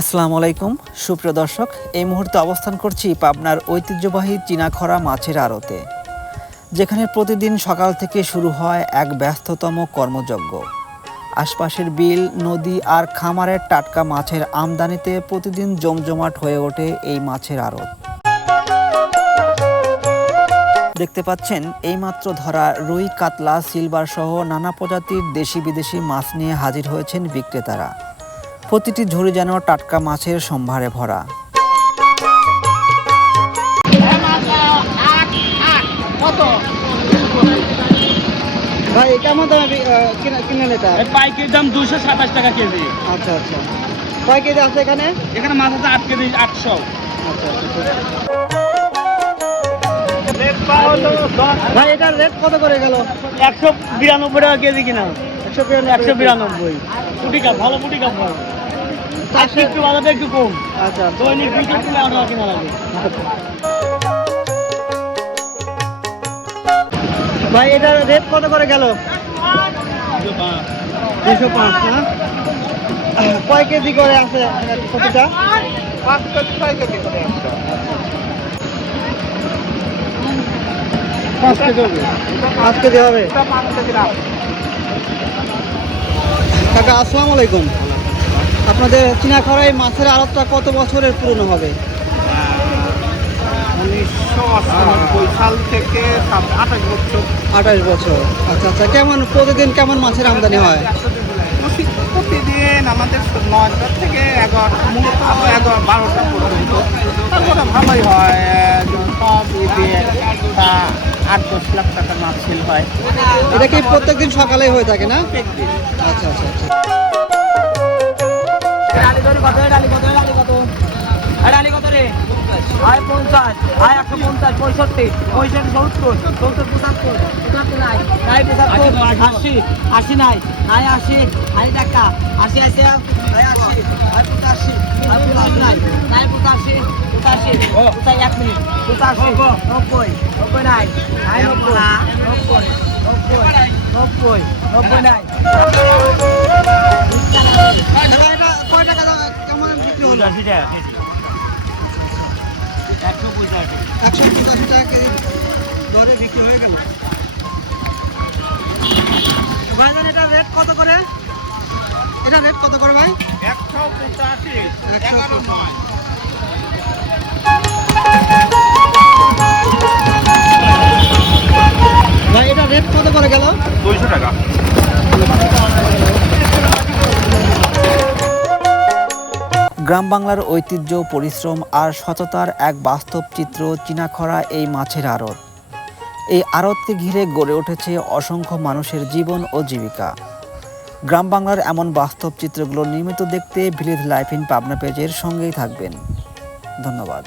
আসসালামু আলাইকুম সুপ্রিয় দর্শক, এই মুহূর্তে অবস্থান করছি পাবনার ঐতিহ্যবাহী চীনাখরা মাছের আড়তে, যেখানে প্রতিদিন সকাল থেকে শুরু হয় এক ব্যস্ততম কর্মযজ্ঞ। আশপাশের বিল, নদী আর খামারের টাটকা মাছের আমদানিতে প্রতিদিন জমজমাট হয়ে ওঠে এই মাছের আড়ত। দেখতে পাচ্ছেন এইমাত্র ধরা রুই, কাতলা, সিলভার সহ নানা প্রজাতির দেশি বিদেশি মাছ নিয়ে হাজির হয়েছেন বিক্রেতারা। প্রতিটি ঝুড়ি যেন টাটকা মাছের সম্ভারে ভরা। ভাই কেমন দামে কিনেন এটা? পাইকারি দাম 227 টাকা কেজি। আচ্ছা আচ্ছা, কয় কেজি আছে এখানে? এখানে মাছ আছে 8 কেজি 800। আচ্ছা আচ্ছা। ভাই এটার রেট কত করে গেল? 192 টাকা কেজি কিনা। 192। পুটি কাপ ভালো, পুটি কাপ ভালো। আজকে একটু বাজারটা একটু কম। আচ্ছা, দৈনিক বিক্রি করলে আরো কিনা লাগে। ভাই এটার রেট কত করে গেল? 205 না? কয় কেজি করে আছে প্রতিটা? 5 কেজি করে আছে। 5 কেজি হবে। 5 কেজি হবে। কাকা আসসালামু আলাইকুম। আপনাদের চীনাখরা মাছের আড়তটা কত বছরের পুরনো হবে? 1998 সাল থেকে 28 বছর। 28 বছর। আচ্ছা আচ্ছা, কেমন প্রতিদিন কেমন মাছের আমদানি হয়? প্রতিদিন আমাদের 9টা থেকে 12টা পর্যন্ত, তারপরে ভালোই হয়। সব দিয়ে 8-10 লাখ টাকার মাছ সেল হয়। এটা কি প্রত্যেকদিন সকালেই হয়ে থাকে না? প্রত্যেকদিন। আচ্ছা আচ্ছা আচ্ছা। ডালি কত রে? 50, 150, 65, 70, 75 নাই, 80, 80 নাই, 80 টাকা, 80 আছে, 80, 85, 85 নাই, 85, 1 মিনিট, 85, 90, 90 নাই, 90, 90 নাই। এটা কয় টাকা কেমন বিক্রি হলো? 85 টাকা কেজি। 185 টাকা কেজি দরে বিক্রি হয়ে গেল। ভাইজান এটা রেট কত করে? এটা রেট কত করে ভাই? 185, 11.9। ভাই এটা রেট কত করে গেল? 200 টাকা। গ্রাম বাংলার ঐতিহ্য, পরিশ্রম আর সততার এক বাস্তব চিত্র চীনাখরা এই মাছের আড়ত। এই আড়তকে ঘিরে গড়ে উঠেছে অসংখ্য মানুষের জীবন ও জীবিকা। গ্রাম বাংলার এমন বাস্তব চিত্রগুলো নিয়মিত দেখতে ভিলেজ লাইফ ইন পাবনা পেজের সঙ্গেই থাকবেন। ধন্যবাদ।